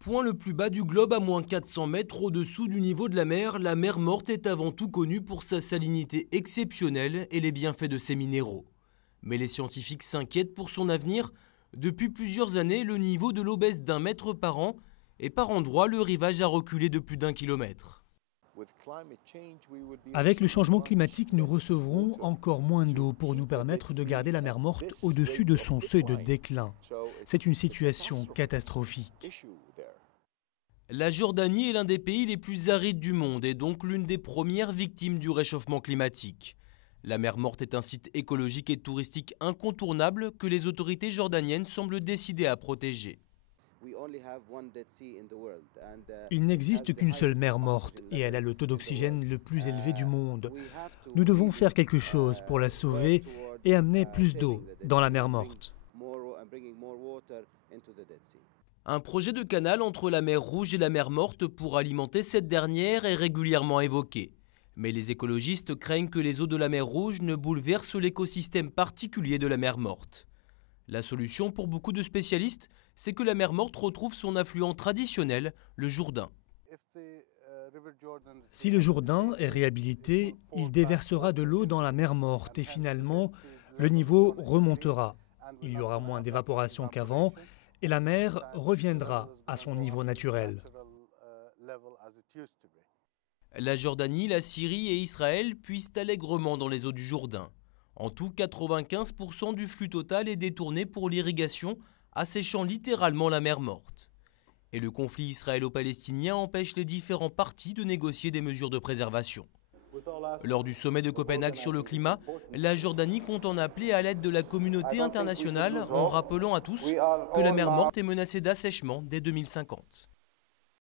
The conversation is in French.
Point le plus bas du globe, à moins 400 mètres au-dessous du niveau de la mer Morte est avant tout connue pour sa salinité exceptionnelle et les bienfaits de ses minéraux. Mais les scientifiques s'inquiètent pour son avenir. Depuis plusieurs années, le niveau de l'eau baisse d'1 mètre par an et par endroits, le rivage a reculé de plus d'1 kilomètre. Avec le changement climatique, nous recevrons encore moins d'eau pour nous permettre de garder la mer Morte au-dessus de son seuil de déclin. C'est une situation catastrophique. La Jordanie est l'un des pays les plus arides du monde et donc l'une des premières victimes du réchauffement climatique. La mer Morte est un site écologique et touristique incontournable que les autorités jordaniennes semblent décidées à protéger. Il n'existe qu'une seule mer Morte et elle a le taux d'oxygène le plus élevé du monde. Nous devons faire quelque chose pour la sauver et amener plus d'eau dans la mer Morte. Un projet de canal entre la mer Rouge et la mer Morte pour alimenter cette dernière est régulièrement évoqué. Mais les écologistes craignent que les eaux de la mer Rouge ne bouleversent l'écosystème particulier de la mer Morte. La solution pour beaucoup de spécialistes, c'est que la mer Morte retrouve son affluent traditionnel, le Jourdain. Si le Jourdain est réhabilité, il déversera de l'eau dans la mer Morte et finalement, le niveau remontera. Il y aura moins d'évaporation qu'avant et la mer reviendra à son niveau naturel. La Jordanie, la Syrie et Israël puissent allègrement dans les eaux du Jourdain. En tout, 95% du flux total est détourné pour l'irrigation, asséchant littéralement la mer Morte. Et le conflit israélo-palestinien empêche les différents partis de négocier des mesures de préservation. Lors du sommet de Copenhague sur le climat, la Jordanie compte en appeler à l'aide de la communauté internationale en rappelant à tous que la mer Morte est menacée d'assèchement dès 2050.